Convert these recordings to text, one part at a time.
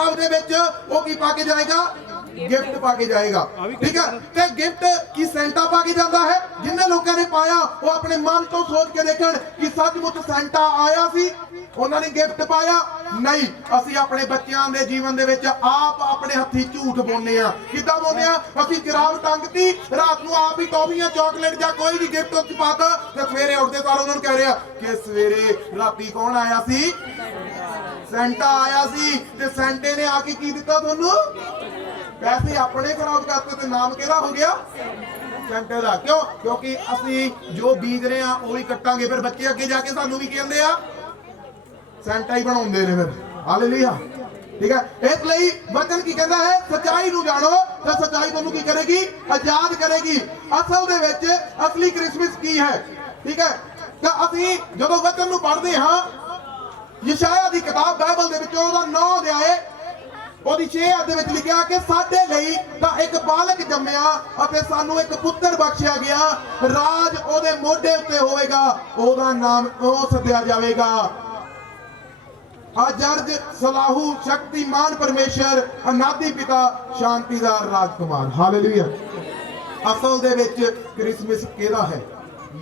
किताब दे विच वो की पा के जाएगा, गिफ्ट पा के जाएगा। ठीक है, ते गिफ्ट की सेंटा पा के जाता है। जिन्हें लोगों ने पाया वो अपने मन तो सोच के देखन कि सचमुच सेंटा आया सी, उन्होंने गिफ्ट पाया नहीं। असी अपने बच्चों के जीवन दे विच आप अपने हथी झूठ बोलने आ। किदां बोलने आ? असी जराब टंगती रात को आप ही टॉफियां चॉकलेट या कोई भी गिफ्ट उस पाता ते सवेरे उठते सार उन्होंने कह रहे कि सवेरे राती कौन आया सी? सेंटा आया सी। ते सेंटे ने आके की दिता तुहानू? पैसे अपने खराब करते ते नाम केड़ा हो गया? सेंटे दा। क्यों? क्योंकि असी जो बीज रहे हैं वही कट्टांगे, फिर बच्चे अगे जाके सानू भी कहंदे आ सेंटा ही बनाउंदे ने फिर। हालेलुया। ठीक है, इसलिए वचन की कहता है सच्चाई नू जानो तो सच्चाई तुहानू की करेगी? आजाद करेगी। असल दे विच असली क्रिसमस की है? ठीक है, तो असी जदों वचन नू पढ़दे हां, यशाया दी किताब बाइबल दे विच ओहदा 9 अध्याय ਉਹਦੀ 6 ਅਧ ਵਿੱਚ ਲਿਖਿਆ ਕਿ ਸਾਡੇ ਲਈ ਤਾਂ ਇੱਕ ਬਾਲਕ ਜੰਮਿਆ ਅਤੇ ਸਾਨੂੰ ਇੱਕ ਪੁੱਤਰ ਬਖਸ਼ਿਆ ਗਿਆ, ਰਾਜ ਉਹਦੇ ਮੋਢੇ ਉੱਤੇ ਹੋਵੇਗਾ, ਉਹਦਾ ਨਾਮ ਉਹ ਸੱਦਿਆ ਜਾਵੇਗਾ ਅਜਰਜ ਸਲਾਹੂ ਸ਼ਕਤੀਮਾਨ ਪਰਮੇਸ਼ਰ ਅਨਾਦਿ ਪਿਤਾ ਸ਼ਾਂਤੀ ਦਾ ਰਾਜਕੁਮਾਰ। ਹਾਲੇਲੂਇਆ। ਅਸਲ ਦੇ ਵਿੱਚ ਕ੍ਰਿਸਮਸ ਕਿਹਦਾ ਹੈ?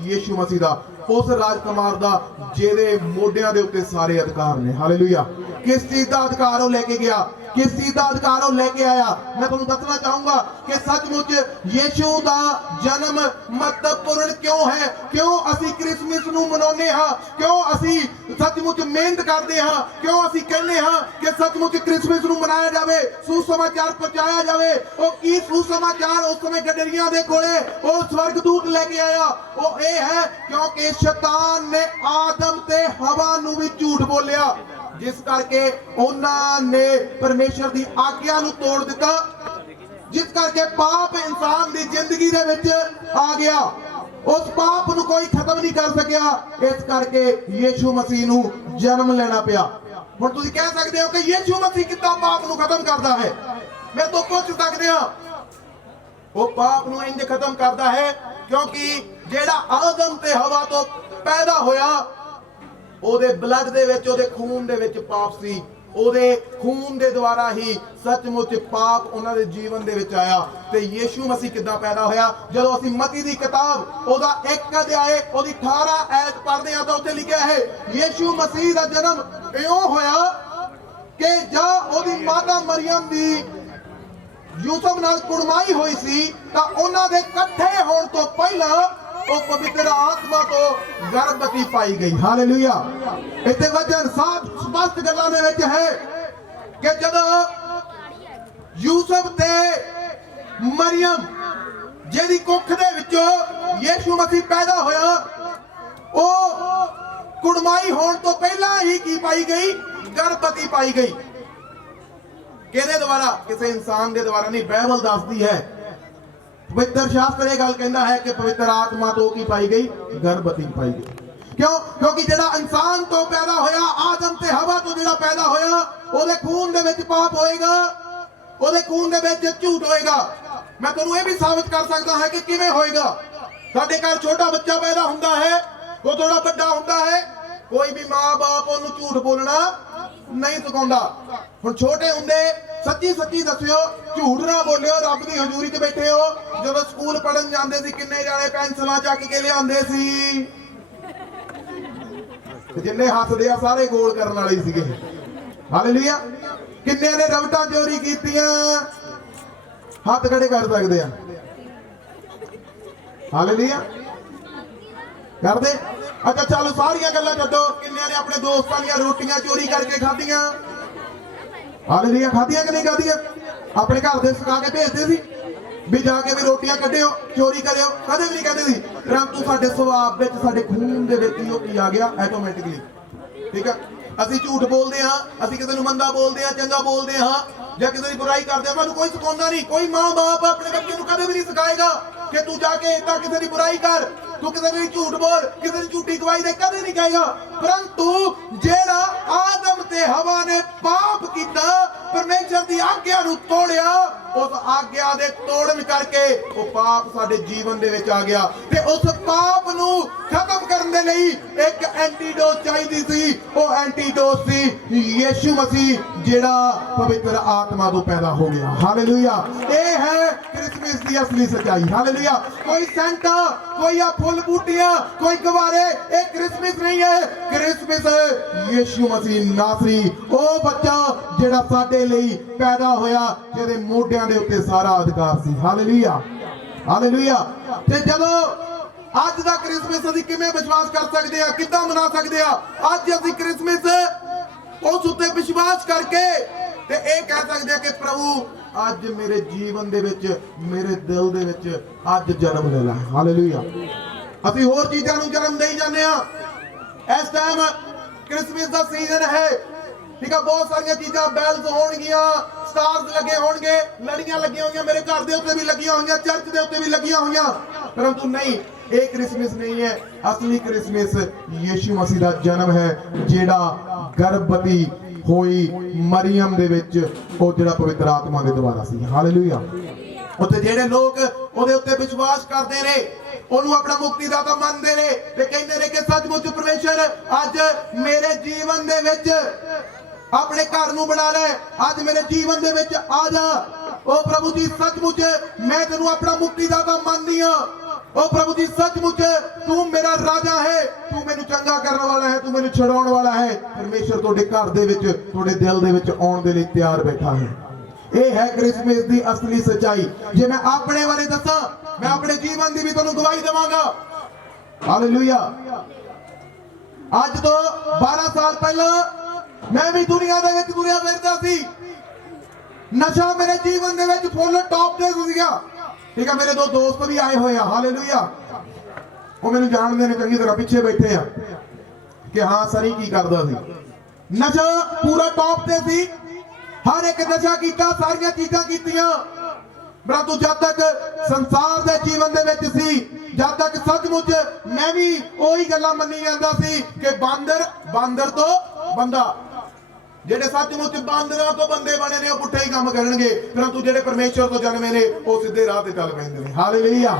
ਯीशु मसीह दा, उस राजकुमार दा जेदे मोढियां दे उत्ते सारे अधिकार ने। हालेलुया। किस चीज दा अधिकार वो लेके गया? किस चीज दा अधिकार वो लेके आया? मैं तुहानू दसना चाहूंगा कि सचमुच यीशु दा जन्म महत्वपूर्ण क्यों है? क्यों असी क्रिसमस नू मनाउने हां? क्यों असी सचमुच मेहनत करते हां? क्यों असी कहने हां कि सचमुच क्रिसमस नू मनाया जावे, सुसमाचार पहुंचाया जावे? वो की सुसमाचार उस समय गडरियां दे कोले वो स्वर्गदूत लेके आया, वो ये है क्योंकि शैतान ने आदम ते हवा नू भी झूठ बोलिया, जिस करके उन्होंने परमेश्वर की आज्ञा नू तोड़ दिता, जिस करके पाप इंसान की जिंदगी दे विच आ गया। उस पाप नू कोई खत्म नहीं कर सकिया, इस करके यीशु मसीह नू जन्म लेना पिया। हुण तुसीं कह सकते हो कि यीशु मसीह कितना पाप नू खत्म करता है? मैं तो पूछ सकते हैं, वो पाप नू इंज खत्म करता है क्योंकि जेड़ा आदम ते हवा तो पैदा होया ओदे ब्लड दे विच, ओदे खून दे विच पाप सी। ओदे खून दे द्वारा ही सचमुच पाप उन्हां दे जीवन दे विच आया। ते यीशु मसीह किदां पैदा होया? जदों असीं मत्ती दी किताब ओदा 1 अध्याय ओदी 18 आयत पढ़दे हां तां उत्थे लिखिया है यीशु मसीह दा जन्म इउं होया कि जां ओदी माता मरियम दी यूसुफ नाल कुड़माई हुई सी तां उन्हां दे इकट्ठे होण तो पहला वो पवित्र आत्मा तो गर्भवती पाई गई। हालेलुया। इत्थे वचन साफ स्पष्ट गल्लां दे विच है कि जदों यूसुफ ते मरियम जेदी कुख दे विचों यीशु मसीह पैदा होया, वो कुड़माई होण तो पहला ही की पाई गई? गर्भवती पाई गई। किहदे द्वारा? किसी इंसान के द्वारा नहीं, बाइबल दसदी है, पवित्र शास्त्र ये गल कहता है कि पवित्र आत्मा तो की पाई गई? गर्भवती पाई गई। क्यों? क्योंकि जेड़ा इंसान तो पैदा होया, आदम ते हवा तो जेड़ा पैदा होया, ओदे खून दे विच पाप होएगा, ओदे खून दे विच झूठ होएगा। मैं तुहानू ये भी साबित कर सकता है कि किवें होएगा। साडे घर छोटा बच्चा पैदा हुंदा है, वो थोड़ा बड़ा हुंदा है, कोई भी मां बाप उन्हें झूठ बोलना नहीं सिखाउंदा। हुण छोटे हुंदे सच्ची सच्ची दस्सिओ, झूठ ना बोलिओ, रब दी हजूरी च बैठे हो। जदों स्कूल पढ़न जांदे सी किन्ने जाने पेंसिलां चक के लिआंदे सी, जिन्ने हसदे आ सारे गोल करन वाले सीगे। हालेलुया। किन्ने ने रबटां चोरी कीतियां? हत्थ खड़े कर सकदे आ। हालेलुया। करदे? अच्छा चलो सारियां गल्लां छड्डो, किन्ने ने अपने दोस्तां दी रोटियां चोरी करके खादियां? हालेलुया। खादियां कि नहीं खादियां? अपने घर दे सिखा के भेजदे सी भी जाके भी रोटियां कड्ढिओ, चोरी करिओ, कदे भी नहीं कहते सी। परंतु साडे सुभाव विच, साडे खून दे विच ही की आ गया ऑटोमैटिकली। ठीक है, असीं झूठ बोलदे हां, असीं किसे नूं मंदा बोलदे हां, चंगा बोलदे हां, जां किसे दी बुराई करदे हां, सानूं कोई सिखाउंदा नहीं। कोई मां बाप अपने बच्चे नूं कदे भी नहीं सिखाएगा कि तू जाके इदां किसे दी बुराई कर, तू किसी ने झूठ बोल, किसी ने झूठी गवाही दे, कदे नहीं कहेगा। परंतु जेड़ा आदम ते हवा ने पाप किया, परमेश्वर परमेश्वर की आज्ञा नूं तोड़िया, उस आज्ञा दे तोड़न करके वो पाप साडे जीवन दे विच आ गया ते उस पाप नूं खत्म करन दे लई एक एंटीडोट चाहिदी सी। वो एंटीडोट सी यीशु मसीह जिहड़ा पवित्र आत्मा तो पैदा हो गया। हालेलुया। ये है क्रिसमस की असली सच्चाई। हालेलुया। कोई सेंटा, कोई आ फुल बूटियां, कोई गुब्बारे, ये क्रिसमस नहीं है। क्रिसमस यीशु मसीह नासरी, वो बच्चा जिहड़ा साडे लई पैदा होया, जिहदे मोढियां दे उत्ते सारा अधिकार सी। हालेलुया। हालेलुया। ते जदों अज दा क्रिसमस असीं किवें विश्वास कर सकदे आ, किद्दां मना सकदे आ? अज असीं क्रिसमस उस उत्ते विश्वास करके ते ये कह सकदे आ कि प्रभु अज मेरे जीवन दे विच, मेरे दिल दे विच अज जन्म ले ला। हालेलुया। असीं होर चीज़ां नूं जन्म देई जांदे आ। इस टाइम क्रिसमस दा सीजन है, ठीक है, बहुत सारिया चीज़ां, बैल्स होणगियां, स्टार्स लगे होणगे, लड़ियां लगी होंगी, मेरे घर के उत्ते भी लगी हुई, चर्च के उत्ते भी लगी हुई, परंतु नहीं, ये क्रिसमस नहीं है। असली क्रिसमस यीशु मसीह का जन्म है, जेड़ा गर्भवती होई मरियम दे विच ओ जेड़ा पवित्र आत्मा दे द्वारा सी। हालेलुया। उत्ते जेड़े लोग ओदे उत्ते विश्वास करदे ने, ओनू अपना मुक्तिदाता मनदे ने ते कहंदे ने कि सचमुच परमेश्वर अज मेरे जीवन दे विच अपने घर नूं बना ले, अज मेरे जीवन दे विच आ जा। ओ प्रभु जी सचमुच मैं तेनू अपना मुक्तिदाता मानदी हां। ओ प्रभु जी सचमुच तू मेरा राजा है, तू मैनू चंगा करने वाला है, तू मैनू छुड़ाउण वाला है। परमेश्वर तुहाडे घर दे विच, तुहाडे दिल दे विच आउण दे लई तैयार बैठा है। ये है क्रिसमस की असली सच्चाई। जे मैं अपने बारे दसा, मैं अपने जीवन की भी तुहानू गवाही देवांगा। हालेलुया। अज तो 12 साल पहला मैं भी दुनिया दे विच तुरिया फिरदा सी। नशा मेरे जीवन दे विच फुल टॉप ते सीगा, ठीक है। मेरे दो दोस्त भी आए हुए हैं। हालेलुया। वो मैनू जानते हैं, चंगी तरह पीछे बैठे आ कि हाँ सनी की करदा सी। नशा पूरा टॉप ते सी, हर एक नशा कीता, सारिया चीज़ां कीतियां, परंतु जब तक संसार दे जीवन दे विच सी, जब तक सचमुच मैं भी वही गल्लां मन्नी जांदा सी कि बांदर, बांदर तो बंदा, जेडे सचमुच बांदरां तो बंदे बने ने, पुट्ठे ही काम करनगे, परंतु जेडे परमेश्वर तो जन्मे ने वो सीधे राह ते चल पैंदे ने। हालेलुया।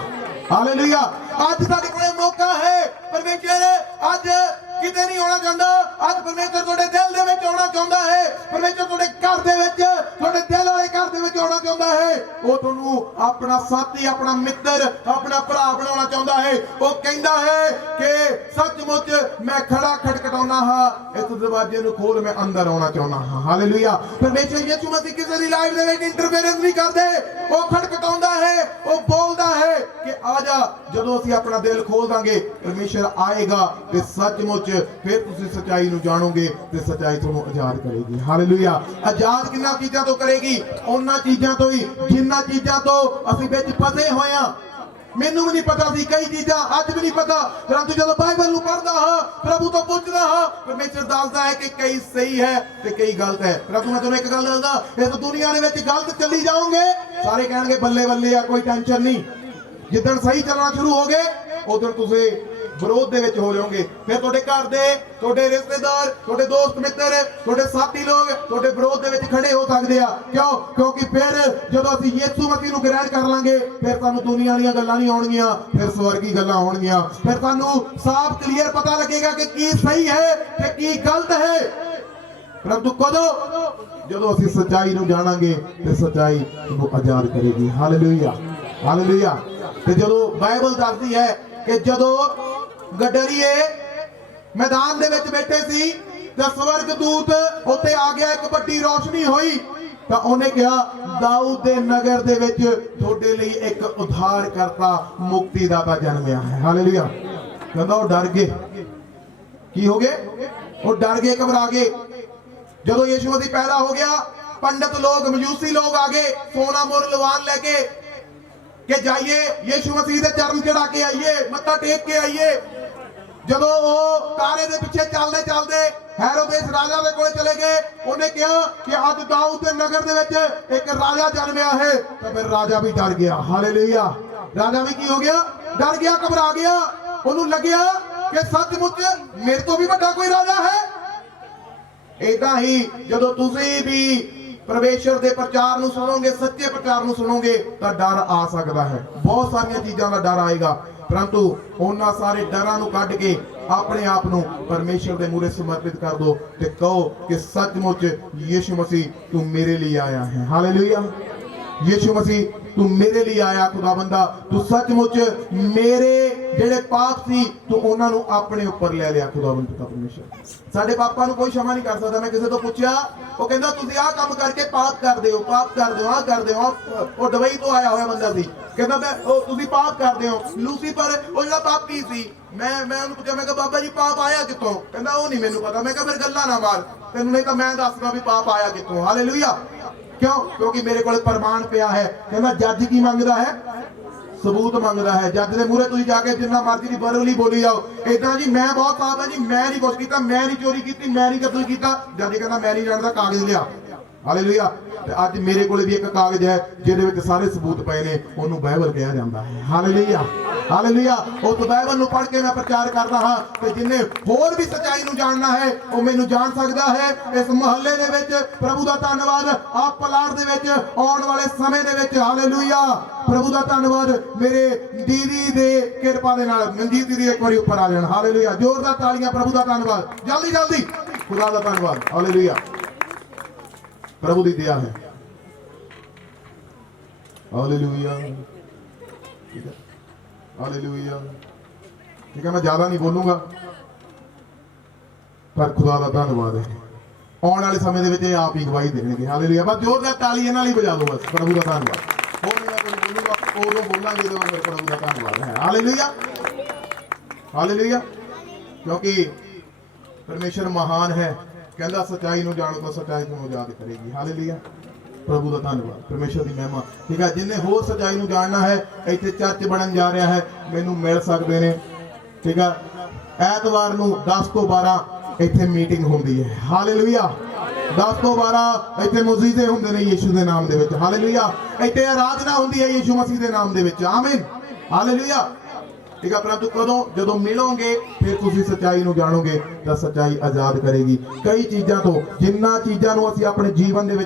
हालेलुया। अज साडे कोल मौका है। परमेश्वर अज किते नहीं होना चाहता, अज परमेश्वर तुहाडे दिल दे विच आउणा चाहुंदा है। परमेश्वर तुहाडे घर दे विच, तुहाडे दिल वाले घर दे विच आउणा चाहुंदा है। वो तुहानू अपना साथी, अपना मित्र, अपना भरा बनाउणा चाहुंदा है। वो कहंदा है कि सचमुच मैं खड़ा खटखटाउणा हां, इस दरवाजे नू खोल, मैं अंदर आउणा चाहुंदा हां। हालेलुया। परमेश्वर यीशु मसीह किसी दी लाइफ दे विच इंटरफेरेंस नहीं करदे। वो खटखटाउंदा है, वो बोलदा है कि आ जा। जदों असीं अपना दिल खोल दांगे, परमेश्वर आएगा ते सचमुच फिर तुसीं सच्चाई नूं जानोगे ते सच्चाई तुहानूं आजाद करेगी। हालेलुया। आजाद किन्ना चीज़ां तो करेगी? उन्हां चीज़ां तो ही जिन्हां चीज़ां तो असीं विच फसे होए हां। मैनू भी नहीं पता सी कई चीज़ां, अज भी नहीं पता, परंतु जब बाइबल नूं पढ़दा हां, प्रभु तो पुछदा हां, परमेश्वर दसदा है कि कई सही है ते कई गलत है। परंतु मैं तुहानूं एक गल दसदा, इस दुनिया दे विच गलत चली जाओगे, सारे कहणगे बल्ले बल्ले आ, कोई टेंशन नहीं। जिद्दण सही चलना शुरू हो गए, उधर तुसीं विरोध दे विच हो जाओगे। फिर तुहाडे घर दे, तुहाडे रिश्तेदार, तुहाडे दोस्त मित्र, तुहाडे साथी लोग तुहाडे विरोध दे विच खड़े हो सकदे आ। क्यों? क्योंकि फिर जदों असीं यीशु मसीह नूं ग्रहण कर लांगे, फिर सानूं दुनिया दीयां गल्लां नहीं आउणगीਆਂ, फिर स्वर्गी गल्लां आउणगीਆਂ। फिर सानूं साफ क्लीयर पता लगेगा कि की सही है ते की गलत है। परंतु कदों? जदों असीं सच्चाई नूं जाणांगे ते सच्चाई नूं आजाद करेगी। हालेलुया। हालेलुया। ते जदों बाइबल दसदी है कि जदों गडरिए मैदान दे विच बैठे सी ते स्वर्गदूत उत्ते आ गया, एक बड़ी रोशनी हुई तां उहने कहा दाऊद दे नगर दे विच तुहाडे लई एक उद्धारकर्ता मुक्तिदाता जन्मिया है। हालेलुया। कहंदा वो डर गए। की हो गए? वो डर गए, घबरा गए। जदों यीशु मसीह पैदा हो गया, पंडित लोग, मजूसी लोग आ गए सोना मुर लवान लेके कि जाइए यीशु मसीह दे चरण चढ़ा के आइए, मत्था टेक के आइए। जदों वो तारे दे पिछे चलदे चलदे हेरोदेस राजा दे कोले चले गए, उन्हें कहा कि अज दाऊद दे नगर दे विच एक राजा जन्मिया है। तो फिर राजा भी डर गया। हालेलुया। राजा भी की हो गया? डर गया, घबरा गया। उन्होंने लग्या कि सचमुच मेरे तो भी बड़ा कोई राजा है। इदां ही जदों तुसीं भी परमेश्वर के प्रचार ਨੂੰ सुनोगे, सच्चे प्रचार ਨੂੰ सुनोगे तो डर आ सकता है। बहुत सारिया चीज़ों का डर आएगा, परंतु उन्होंने सारे डरां नूं कढ के अपने आप नूं परमेश्वर के मूहरे समर्पित कर दो ते कहो कि सचमुच यीशु मसीह तू मेरे लिए आया है। हालेलुया। यीशु मसीह तू मेरे लिए आया, खुदा बंदा तू सचमुच मेरे जेड़े पाप सी तू उन्हां नूं अपने ऊपर ले लिया। खुदा बंदा परमेश्वर साडे पापां नूं कोई क्षमा नहीं कर सकता। मैं किसी तो पूछया, वो कहंदा तुसीं आह काम करके पाप करदे हो, पाप करदे हो, आह करदे हो। वो दुबई तो आया होया बंदा सी, कहंदा मैं ओ तुसीं पाप करदे हो। लूसीफर वो जिहड़ा पापी सी, मैं उहनूं पुछया, मैं कहा बाबा जी पाप आया कित्थों? कहंदा वो नहीं मैनूं पता। मैं कहा फिर गल्लां ना मार, तैनूं नहीं तां मैं दसदा भी पाप आया कित्थों। हालेलुया। क्यों? क्योंकि मेरे को प्रमाण पिया है। कहना जज की मंगदा है, सबूत मंगदा है। जज के मूहरे तुसीं जाके जिन्ना मर्जी दी बरोली बोली जाओ, इदां जी मैं बहुत पाप है जी, मैं नहीं कुछ कीता, मैं नहीं चोरी की, मैं नहीं कतल किया। जज कहना मैं नहीं जानता, कागज लिया। हालेलुया। अज मेरे को भी एक कागज है जिहदे सारे सबूत पे ने, उन्होंने बाइबल कहा जाता है। हालेलुया। हालेलुया। उस बाइबल पढ़ के मैं प्रचार कर रहा कि जिन्हें होर भी सच्चाई नूं जानना है वो मैनूं जान सकता है। इस महल्ले दे विच प्रभु दा धन्नवाद, आप पलाड़ दे विच आउण वाले समय दे विच हालेलुया प्रभु दा धन्नवाद मेरे दीदी दे किरपा दे नाल मनजीत दीदी एक बारी ऊपर आ जाण। हालेलुया। जोरदार तालियां प्रभु दा धन्नवाद। जल्दी जल्दी खुदा दा धन्नवाद। हालेलुया। प्रभु की दया है। हालेलुया। हालेलुया। ठीक है, मैं ज्यादा नहीं बोलूंगा, पर खुदा का धन्नवाद है। आने वाले समय दे विच आप ही गवाही देंगे। हालेलुया। बस जोरदार ताली इन्हां लई बजा दो, बस प्रभु का धन्नवाद। होर मैं कुछ बोलूंगा, उदों बोलांगे जदों फिर प्रभु का धन्नवाद है। हालेलुया। हालेलुया। क्योंकि परमेश्वर महान है। कहता सच्चाई नूं जाणो तो सच्चाई तुहानूं आजाद करेगी। हालेलुया। प्रभु का धन्नवाद, परमेश्वर की महिमा। ठीक है, जिन्हें होर सच्चाई नूं जानना है इत्थे चर्च बनन जा रहा है, मैनूं मिल सकते हैं। ठीक है, ऐतवार नूं 10 तो 12 इत्थे मीटिंग होंदी है। हालेलुया। 10 तो 12 इत्थे मुजीजे हुंदे ने यीशु के नाम दे विच। हालेलुया। इत्थे आराधना होंदी है यीशु मसीह के नाम दे विच। आमीन। हालेलुया। ठीक है, परंतु कदों जदों मिलोगे फिर तुसीं सच्चाई नूं जानोगे तो सच्चाई आजाद करेगी। कई चीज़ों तो जिन्ना चीज़ों नूं असीं अपने जीवन दे विच